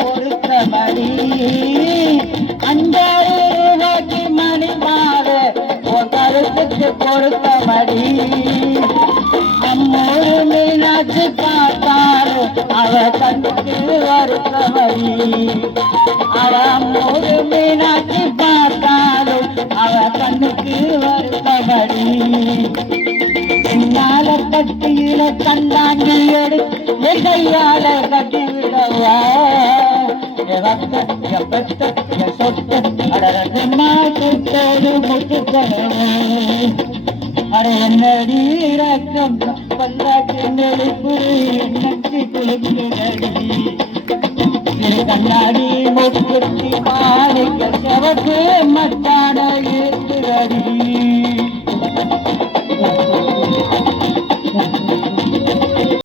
பொருத்தபடி 5000 ரூபாய்க்கு மணி மாலை உன் கருத்துக்கு பொருத்தபடி நம்மூரு மீனாட்சி பார்த்தாலும் அவ கண்ணுக்கு வருத்தபடி நம்மூரு மீனாட்சி பார்த்தாலும் அவ கண்ணுக்கு வருத்தபடி என்னால கட்டியில கண்டாங்கி எடுத்து கையால கட்டி விடவா அட என்னடி ரக்கம் பல்லாக்கு நெளிப்புரி நச்சி குளிக்குதடி கண்ணாடி முக்குத்தி மாலைக்க செவப்பு மட்டாட இருக்குதடி